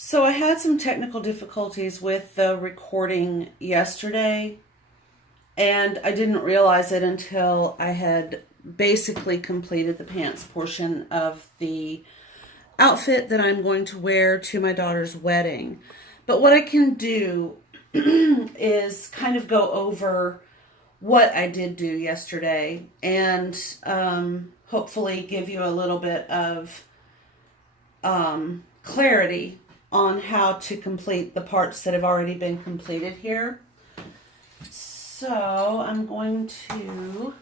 So I had some technical difficulties with the recording yesterday, and I didn't realize it until I had basically completed the pants portion of the outfit that I'm going to wear to my daughter's wedding. But what I can do is kind of go over what I did do yesterday and hopefully give you a little bit of clarity on how to complete the parts that have already been completed here. So I'm going to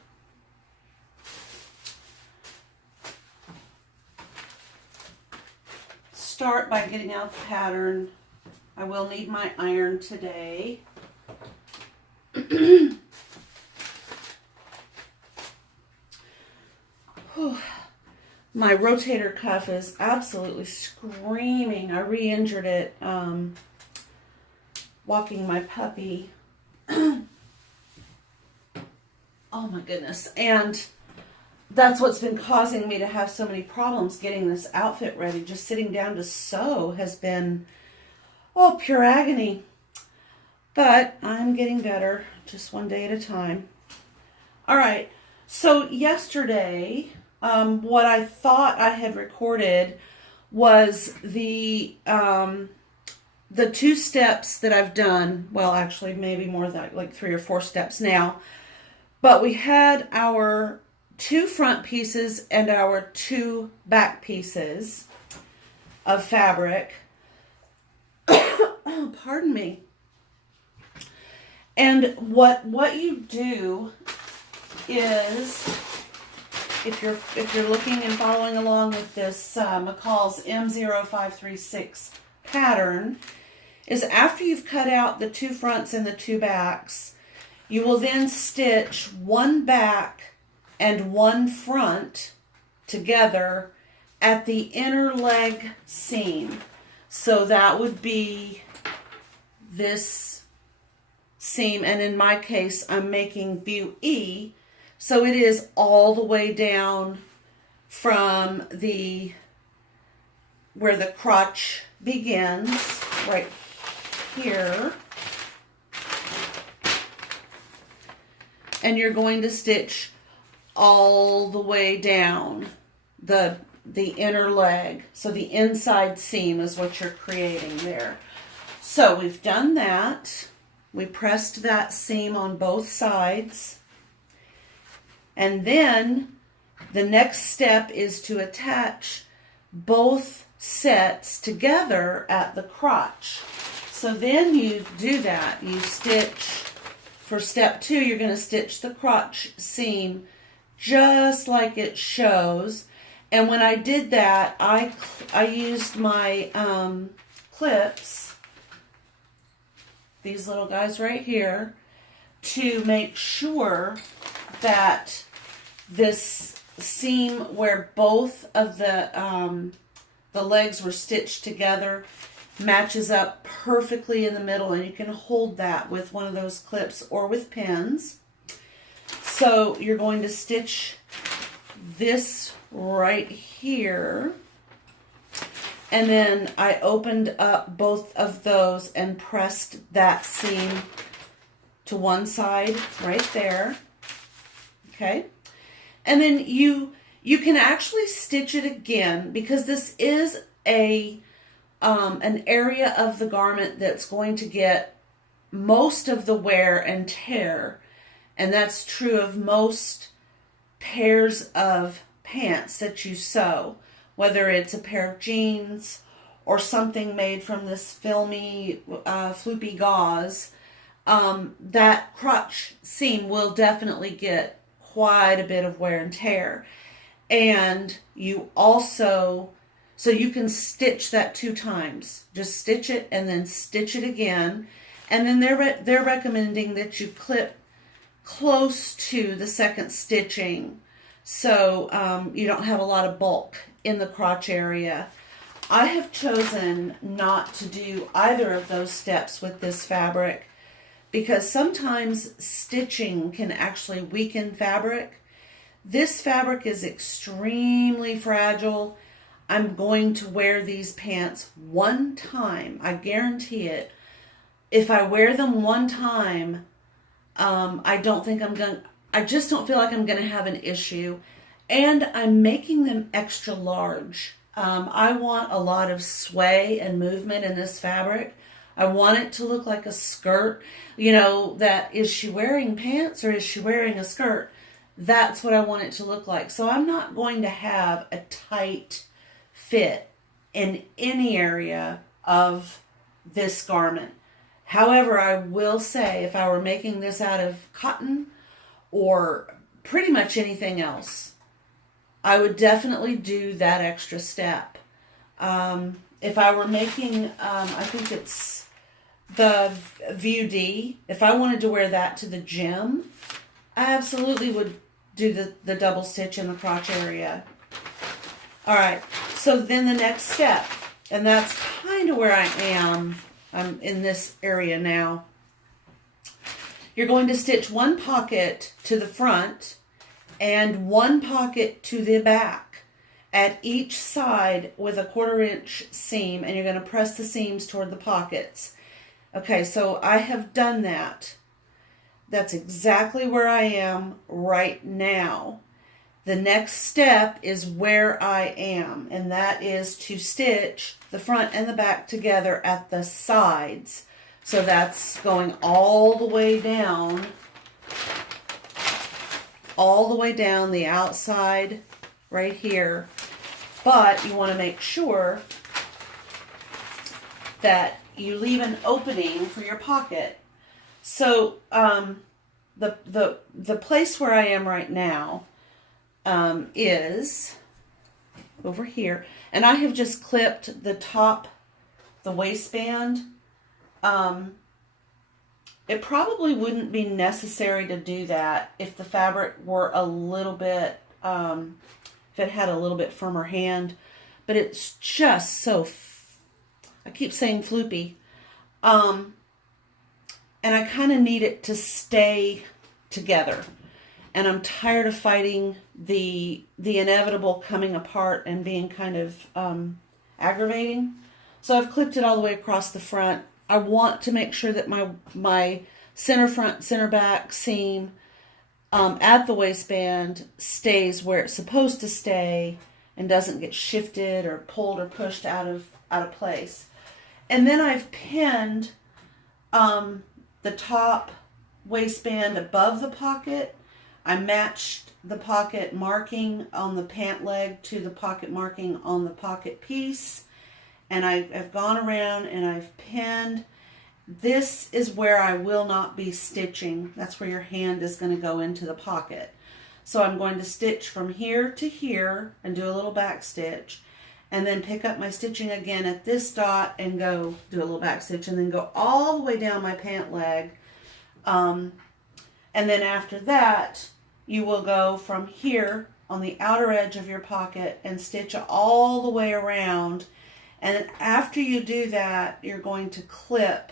start by getting out the pattern. I will need my iron today. My rotator cuff is absolutely screaming. I re-injured it walking my puppy. Oh my goodness. And that's what's been causing me to have so many problems getting this outfit ready. Just sitting down to sew has been, pure agony. But I'm getting better, just one day at a time. All right. So yesterday, what I thought I had recorded was the 2 steps that I've done. Well, actually, maybe more than like 3 or 4 steps now. But we had our 2 front pieces and our 2 back pieces of fabric. Oh, pardon me. And what you do is, if you're looking and following along with this McCall's M0536 pattern, is after you've cut out the 2 fronts and the 2 backs, you will then stitch 1 back and 1 front together at the inner leg seam. So that would be this seam, and in my case I'm making view E, so it is all the way down from where the crotch begins, right here, and you're going to stitch all the way down the inner leg. So the inside seam is what you're creating there. So we've done that. We pressed that seam on both sides. And then the next step is to attach both sets together at the crotch. So then you do that. You stitch, for step 2, you're going to stitch the crotch seam just like it shows. And when I did that, I used my clips, these little guys right here, to make sure that this seam where both of the legs were stitched together matches up perfectly in the middle, and you can hold that with one of those clips or with pins. So you're going to stitch this right here, and then I opened up both of those and pressed that seam to one side right there. Okay, and then you can actually stitch it again, because this is an area of the garment that's going to get most of the wear and tear, and that's true of most pairs of pants that you sew, whether it's a pair of jeans or something made from this filmy floopy gauze. That crotch seam will definitely get quite a bit of wear and tear. And you also, so you can stitch that 2 times. Just stitch it and then stitch it again. And then they're recommending that you clip close to the second stitching, so you don't have a lot of bulk in the crotch area. I have chosen not to do either of those steps with this fabric, because sometimes stitching can actually weaken fabric. This fabric is extremely fragile. I'm going to wear these pants one time. I guarantee it. If I wear them one time, I just don't feel like I'm going to have an issue. And I'm making them extra large. I want a lot of sway and movement in this fabric. I want it to look like a skirt. That is she wearing pants or is she wearing a skirt? That's what I want it to look like. So I'm not going to have a tight fit in any area of this garment. However, I will say if I were making this out of cotton or pretty much anything else, I would definitely do that extra step. If I were making, I think it's the View D, if I wanted to wear that to the gym, I absolutely would do the double stitch in the crotch area. All right, so then the next step, and that's kind of where I am. I'm in this area now. You're going to stitch one pocket to the front and one pocket to the back at each side with a 1/4 inch seam, and you're going to press the seams toward the pockets. Okay, so I have done that. That's exactly where I am right now. The next step is where I am, and that is to stitch the front and the back together at the sides. So that's going all the way down the outside right here. But you want to make sure that you leave an opening for your pocket. So the place where I am right now is over here, and I have just clipped the waistband. It probably wouldn't be necessary to do that if the fabric were a little bit, if it had a little bit firmer hand, but it's just so, I keep saying floopy. And I kind of need it to stay together. And I'm tired of fighting the inevitable coming apart and being kind of aggravating. So I've clipped it all the way across the front. I want to make sure that my center front, center back seam at the waistband stays where it's supposed to stay and doesn't get shifted or pulled or pushed out of place. And then I've pinned the top waistband above the pocket. I matched the pocket marking on the pant leg to the pocket marking on the pocket piece. And I've gone around and I've pinned. This is where I will not be stitching. That's where your hand is going to go into the pocket. So I'm going to stitch from here to here and do a little back stitch. And then pick up my stitching again at this dot and go do a little back stitch. And then go all the way down my pant leg. And then after that, you will go from here on the outer edge of your pocket and stitch all the way around. And after you do that, you're going to clip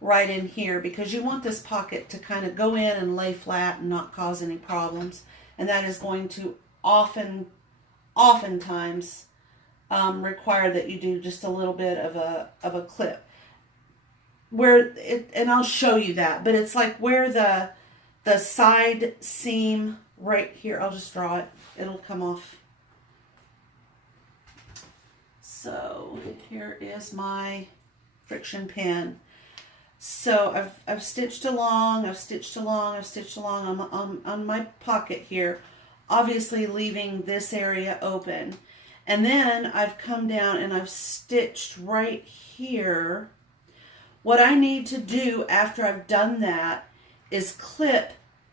right in here because you want this pocket to kind of go in and lay flat and not cause any problems. And that is going to oftentimes require that you do just a little bit of a clip. And I'll show you that, but it's like where the side seam right here, I'll just draw it. It'll come off. So here is my friction pin. So I've stitched along on my pocket here, obviously leaving this area open. And then I've come down and I've stitched right here. What I need to do after I've done that is clip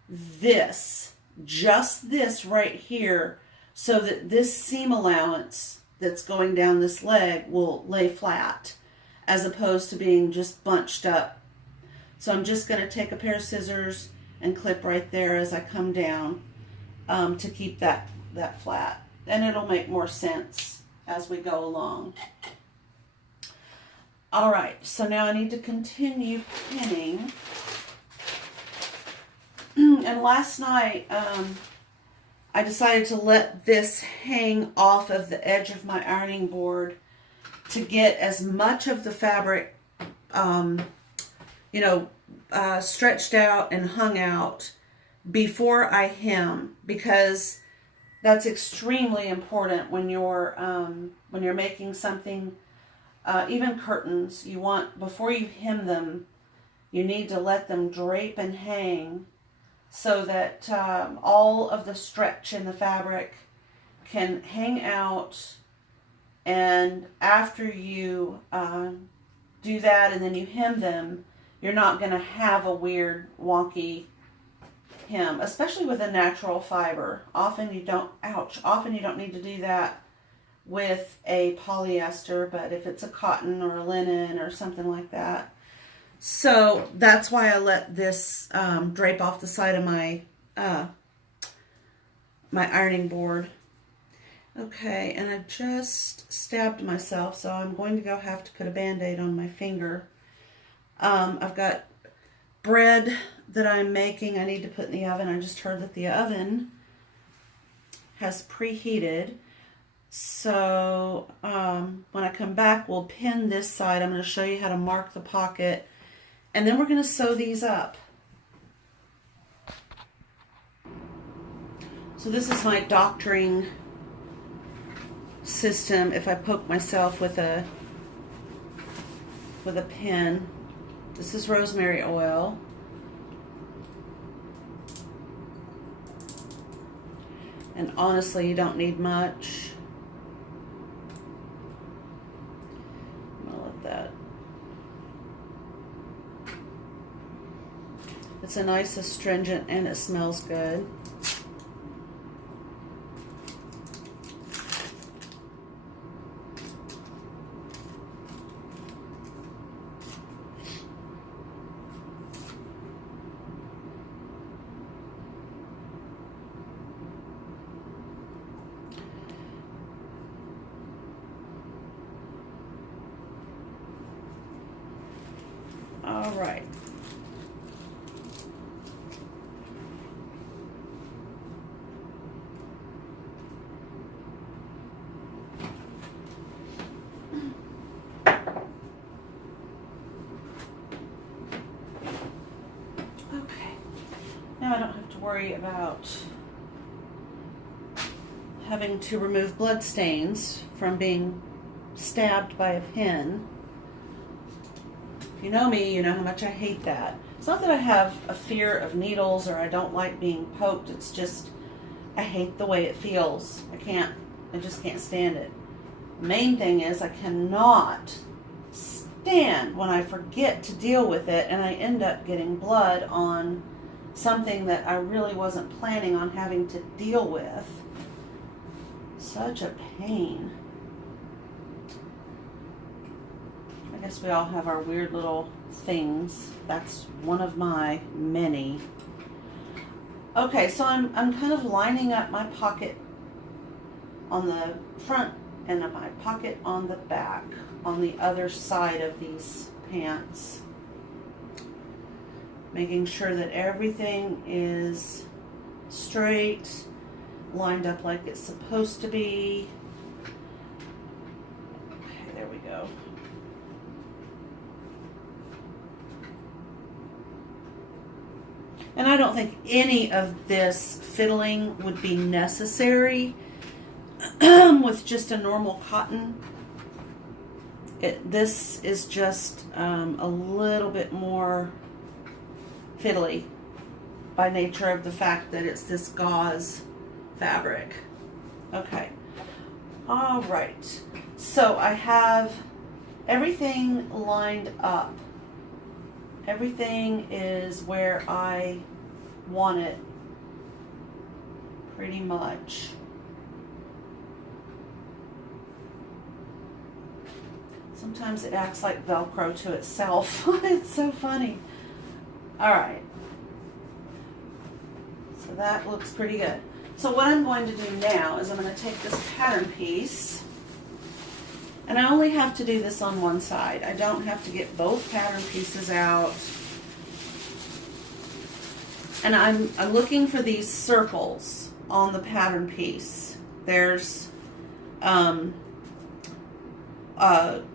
this, just this right here, so that this seam allowance that's going down this leg will lay flat as opposed to being just bunched up. So I'm just going to take a pair of scissors and clip right there as I come down to keep that flat. And it'll make more sense as we go along. All right, so now I need to continue pinning. And last night I decided to let this hang off of the edge of my ironing board to get as much of the fabric, stretched out and hung out before I hem, because that's extremely important when you're making something, even curtains. You want, before you hem them, you need to let them drape and hang so that all of the stretch in the fabric can hang out. And after you do that and then you hem them, you're not going to have a weird, wonky hem, especially with a natural fiber. Often you don't need to do that with a polyester, but if it's a cotton or a linen or something like that. So that's why I let this drape off the side of my my ironing board. Okay, and I just stabbed myself, so I'm going to have to put a Band-Aid on my finger. I've got bread that I'm making. I need to put in the oven. I just heard that the oven has preheated. So when I come back, we'll pin this side. I'm going to show you how to mark the pocket. And then we're going to sew these up. So this is my doctoring system. If I poke myself with a pin. This is rosemary oil. And honestly, you don't need much. I'm gonna let that. It's a nice astringent and it smells good. All right. Okay. Now I don't have to worry about having to remove blood stains from being stabbed by a pin. You know me, you know how much I hate that. It's not that I have a fear of needles or I don't like being poked. It's just, I hate the way it feels. I just can't stand it. The main thing is I cannot stand when I forget to deal with it and I end up getting blood on something that I really wasn't planning on having to deal with. Such a pain. I guess we all have our weird little things. That's one of my many. Okay, so I'm kind of lining up my pocket on the front and my pocket on the back on the other side of these pants. Making sure that everything is straight, lined up like it's supposed to be. Okay, there we go. And I don't think any of this fiddling would be necessary with just a normal cotton. This is just a little bit more fiddly by nature of the fact that it's this gauze fabric. Okay. All right. So I have everything lined up. Everything is where I want it, pretty much. Sometimes it acts like Velcro to itself. It's so funny. All right. So that looks pretty good. So what I'm going to do now is I'm going to take this pattern piece, and I only have to do this on one side. I don't have to get both pattern pieces out. And I'm looking for these circles. on the pattern piece. There's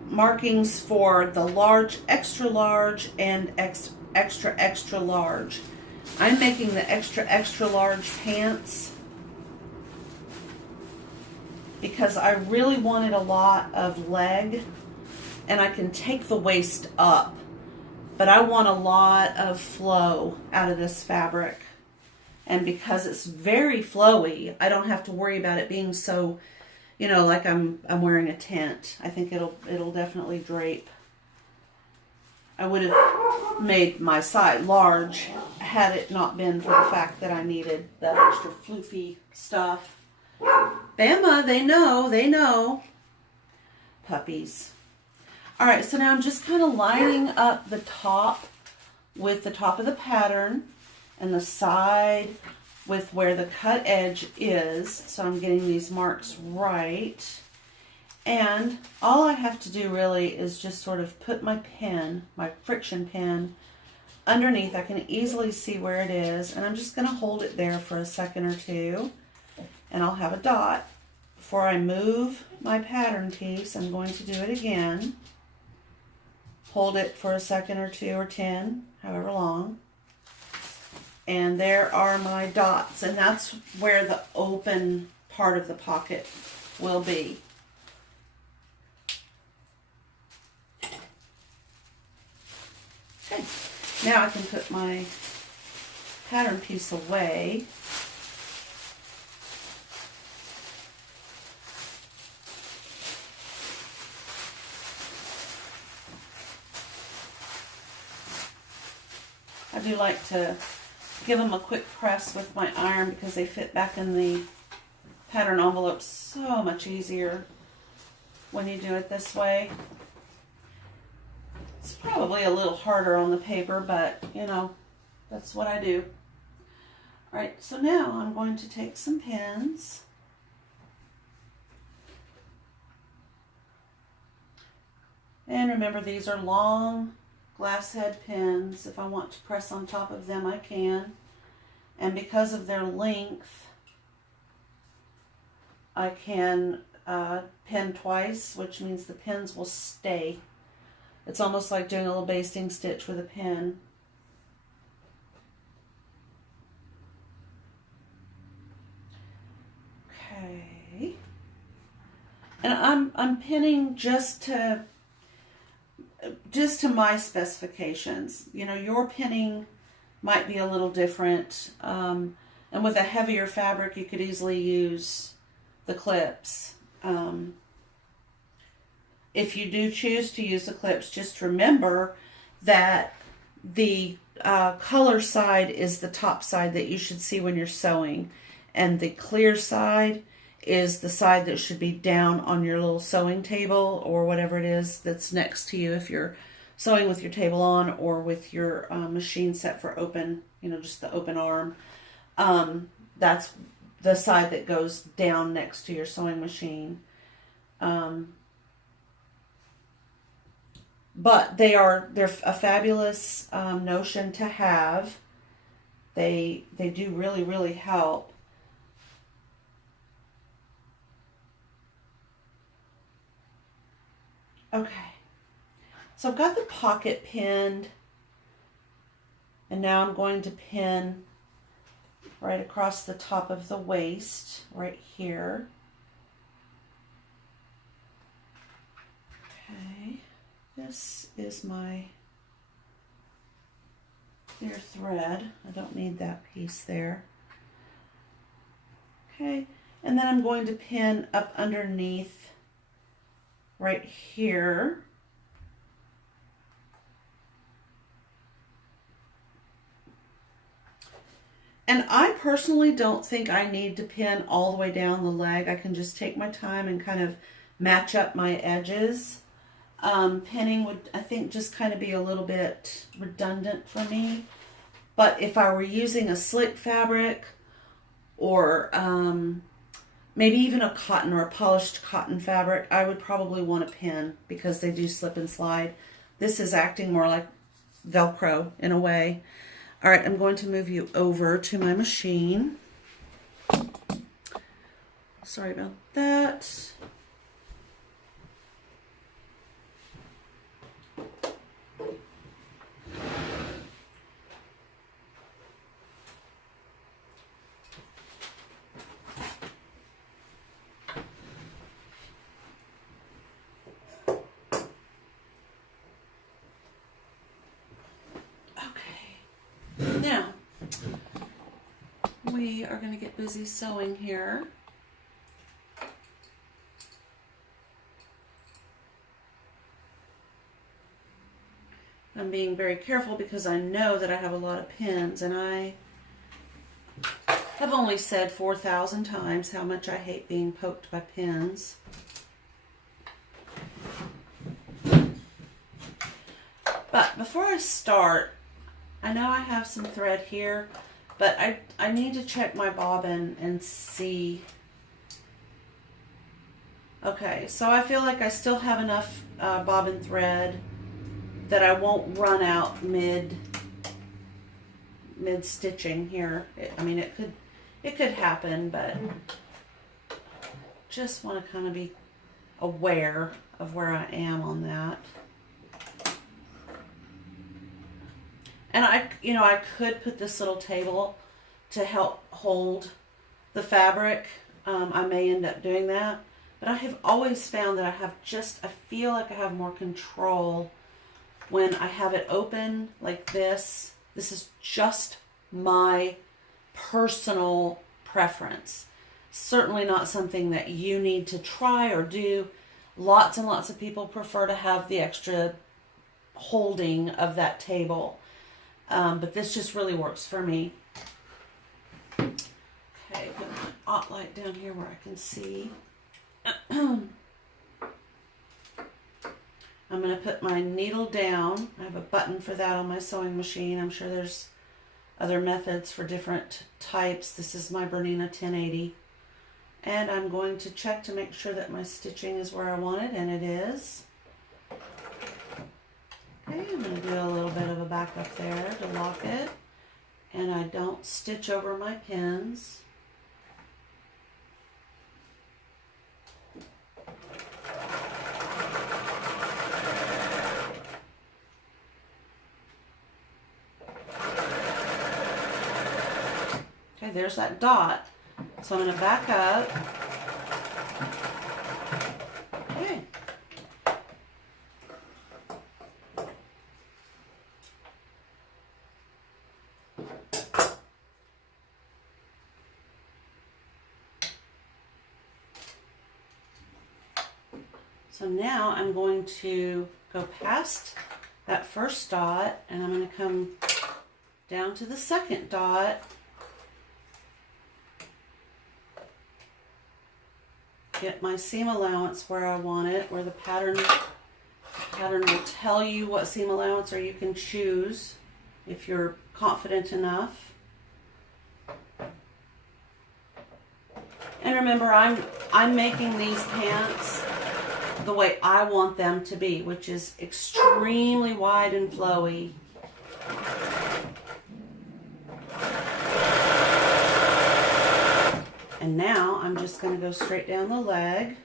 markings for the large, extra large, and extra, extra large. I'm making the extra, extra large pants because I really wanted a lot of leg, and I can take the waist up, but I want a lot of flow out of this fabric. And because it's very flowy, I don't have to worry about it being so, you know, like I'm wearing a tent. I think it'll definitely drape. I would have made my side large had it not been for the fact that I needed that extra floofy stuff. Bama, they know. Puppies. All right, so now I'm just kind of lining up the top with the top of the pattern and the side with where the cut edge is. So I'm getting these marks right. And all I have to do really is just sort of put my pen, my friction pen, underneath. I can easily see where it is. And I'm just going to hold it there for a second or two. And I'll have a dot. Before I move my pattern piece, I'm going to do it again. Hold it for a second or two or 10, however long. And there are my dots. And that's where the open part of the pocket will be. Okay. Now I can put my pattern piece away. I do like to give them a quick press with my iron because they fit back in the pattern envelope so much easier when you do it this way. It's probably a little harder on the paper, but you know, that's what I do. All right, so now I'm going to take some pins. And remember, these are long glass head pins. If I want to press on top of them, I can. And because of their length, I can pin twice, which means the pins will stay. It's almost like doing a little basting stitch with a pin. Okay. And I'm pinning just to my specifications. You know, your pinning might be a little different. And with a heavier fabric, you could easily use the clips. If you do choose to use the clips, just remember that the color side is the top side that you should see when you're sewing. And the clear side is the side that should be down on your little sewing table or whatever it is that's next to you if you're sewing with your table on or with your machine set for open, you know, just the open arm. That's the side that goes down next to your sewing machine. But they're a fabulous notion to have. They do really, really help. Okay, so I've got the pocket pinned, and now I'm going to pin right across the top of the waist, right here. Okay, this is my clear thread. I don't need that piece there. Okay, and then I'm going to pin up underneath right here. And I personally don't think I need to pin all the way down the leg. I can just take my time and kind of match up my edges. Pinning would, I think, just kind of be a little bit redundant for me. But if I were using a slick fabric or maybe even a cotton or a polished cotton fabric, I would probably want a pin because they do slip and slide. This is acting more like Velcro in a way. All right, I'm going to move you over to my machine. Sorry about that. Now, we are going to get busy sewing here. I'm being very careful because I know that I have a lot of pins, and I have only said 4,000 times how much I hate being poked by pins. But before I start, I know I have some thread here, but I need to check my bobbin and see. Okay, so I feel like I still have enough bobbin thread that I won't run out mid stitching here. I mean, it could happen, but just want to kind of be aware of where I am on that. And I could put this little table to help hold the fabric. I may end up doing that, but I have always found that I feel like I have more control when I have it open like this. This is just my personal preference. Certainly not something that you need to try or do. Lots and lots of people prefer to have the extra holding of that table. But this just really works for me. Okay, put my hot light down here where I can see. I'm going to put my needle down. I have a button for that on my sewing machine. I'm sure there's other methods for different types. This is my Bernina 1080. And I'm going to check to make sure that my stitching is where I want it, and it is. Okay, I'm going to do a little bit of a back up there to lock it. And I don't stitch over my pins. Okay, there's that dot. So I'm going to back up. Okay. So now I'm going to go past that first dot, and I'm going to come down to the second dot. Get my seam allowance where I want it, where the pattern will tell you what seam allowance, or you can choose if you're confident enough. And remember, I'm making these pants the way I want them to be, which is extremely wide and flowy. And now I'm just going to go straight down the leg.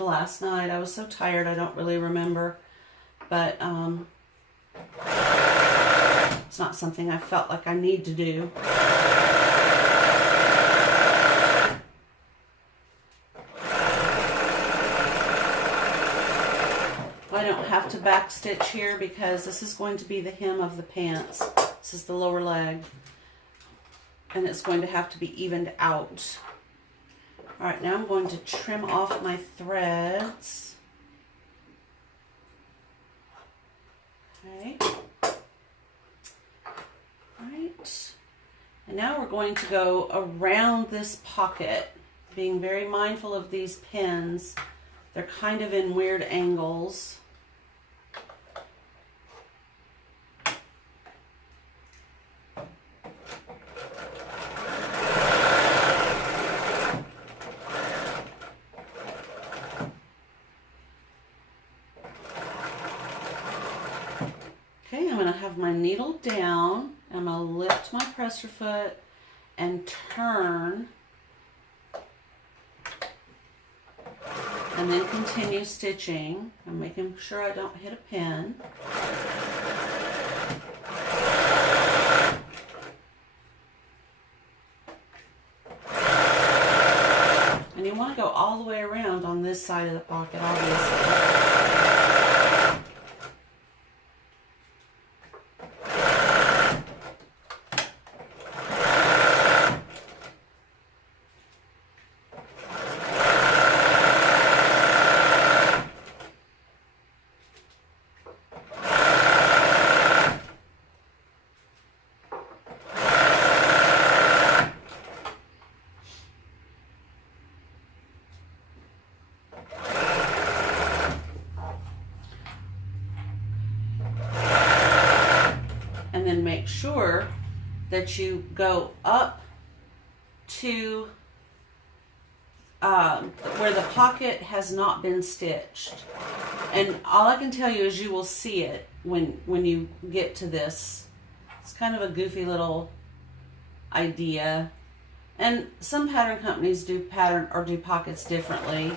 Last night. I was so tired I don't really remember, but it's not something I felt like I need to do. I don't have to back stitch here because this is going to be the hem of the pants. This is the lower leg, and it's going to have to be evened out. All right, now I'm going to trim off my threads. Okay. All right. And now we're going to go around this pocket, being very mindful of these pins. They're kind of in weird angles. Okay, I'm going to have my needle down. I'm going to lift my presser foot and turn. And then continue stitching. I'm making sure I don't hit a pin. And you want to go all the way around on this side of the pocket, obviously. And then make sure that you go up to where the pocket has not been stitched. And all I can tell you is you will see it when you get to this. It's kind of a goofy little idea. And some pattern companies do pockets differently.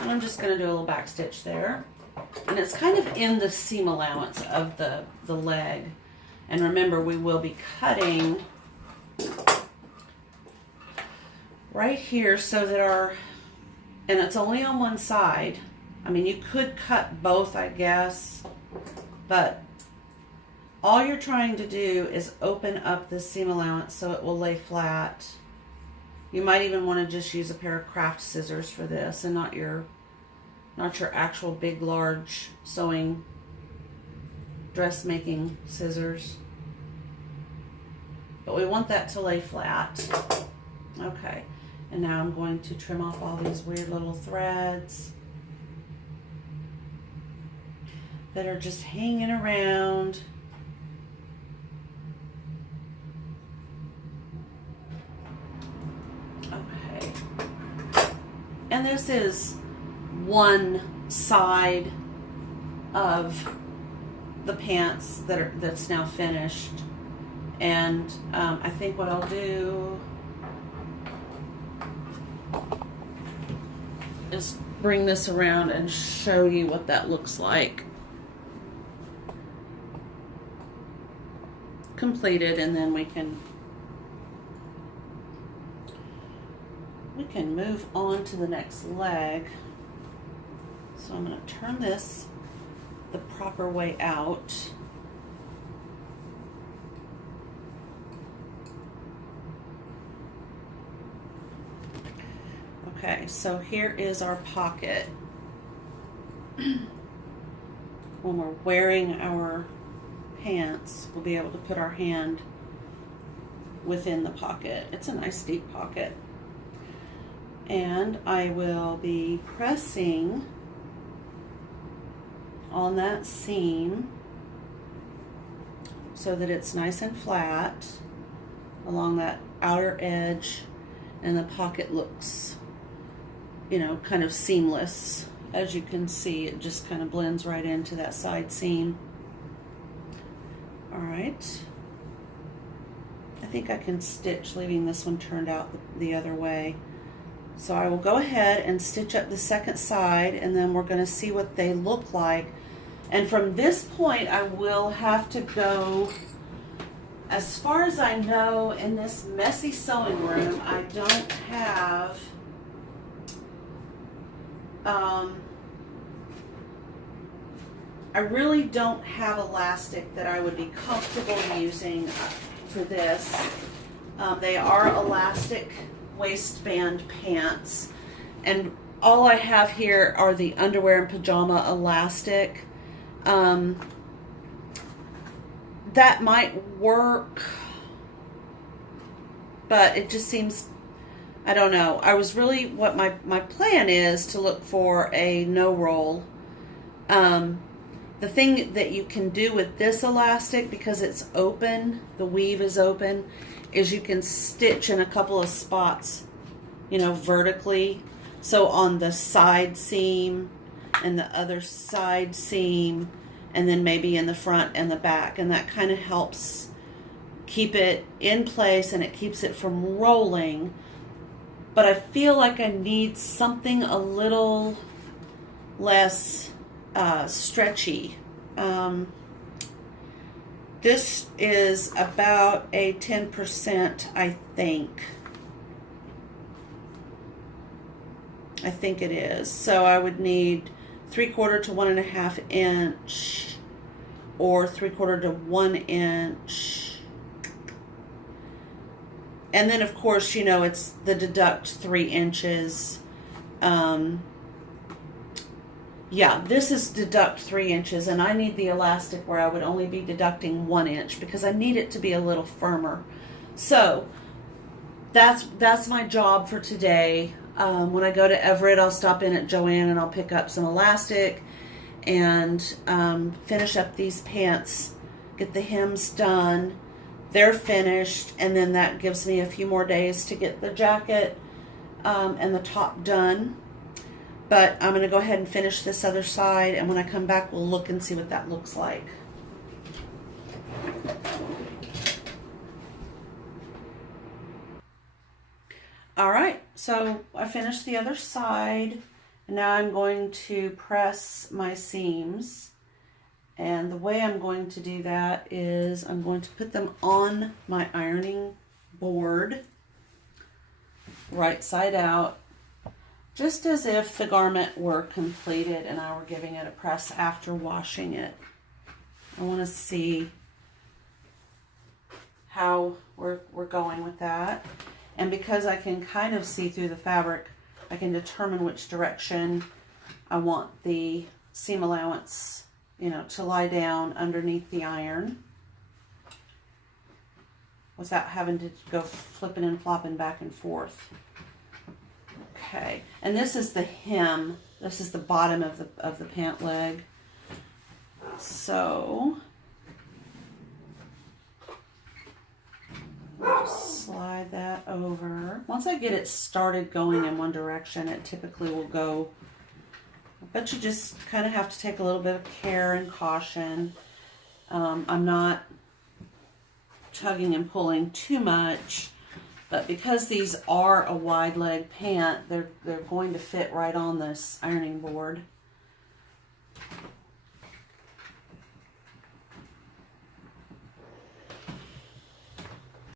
And I'm just going to do a little back stitch there. And it's kind of in the seam allowance of the leg. And remember, we will be cutting right here so that and it's only on one side. I mean, you could cut both, I guess, but all you're trying to do is open up the seam allowance so it will lay flat. You might even want to just use a pair of craft scissors for this and not your actual big, large sewing dressmaking scissors. But we want that to lay flat. Okay, and now I'm going to trim off all these weird little threads that are just hanging around. Okay, and this is one side of the pants that's now finished, and I think what I'll do is bring this around and show you what that looks like completed, and then we can move on to the next leg. So I'm going to turn this the proper way out. Okay, so here is our pocket. When we're wearing our pants, we'll be able to put our hand within the pocket. It's a nice deep pocket. And I will be pressing on that seam so that it's nice and flat along that outer edge, and the pocket looks, you know, kind of seamless. As you can see, it just kind of blends right into that side seam. All right, I think I can stitch leaving this one turned out the other way. So I will go ahead and stitch up the second side, and then we're going to see what they look like. And from this point, I will have to go, as far as I know, in this messy sewing room, I don't have I really don't have elastic that I would be comfortable using for this. They are elastic waistband pants, and all I have here are the underwear and pajama elastic. that might work, but it just seems, I don't know. I was really, what my plan is to look for a no roll. The thing that you can do with this elastic, because it's open, the weave is open, is you can stitch in a couple of spots, you know, vertically. So on the side seam and the other side seam, and then maybe in the front and the back. And that kind of helps keep it in place, and it keeps it from rolling. But I feel like I need something a little less stretchy. This is about a 10%, I think. I think it is. So I would need 3/4 to 1.5 inch, or 3/4 to 1 inch. And then, of course, you know, it's the deduct 3 inches. Yeah, this is deduct 3 inches, and I need the elastic where I would only be deducting 1 inch because I need it to be a little firmer. So that's my job for today. When I go to Everett, I'll stop in at Joann and I'll pick up some elastic and finish up these pants, get the hems done. They're finished, and then that gives me a few more days to get the jacket and the top done. But I'm going to go ahead and finish this other side, and when I come back, we'll look and see what that looks like. All right, so I finished the other side, and now I'm going to press my seams. And the way I'm going to do that is I'm going to put them on my ironing board, right side out, just as if the garment were completed and I were giving it a press after washing it. I want to see how we're going with that. And because I can kind of see through the fabric, I can determine which direction I want the seam allowance, you know, to lie down underneath the iron without having to go flipping and flopping back and forth. Okay, and this is the hem. This is the bottom of the pant leg. So just slide that over. Once I get it started going in one direction, it typically will go. But you just kind of have to take a little bit of care and caution. I'm not tugging and pulling too much, but because these are a wide leg pant, they're going to fit right on this ironing board.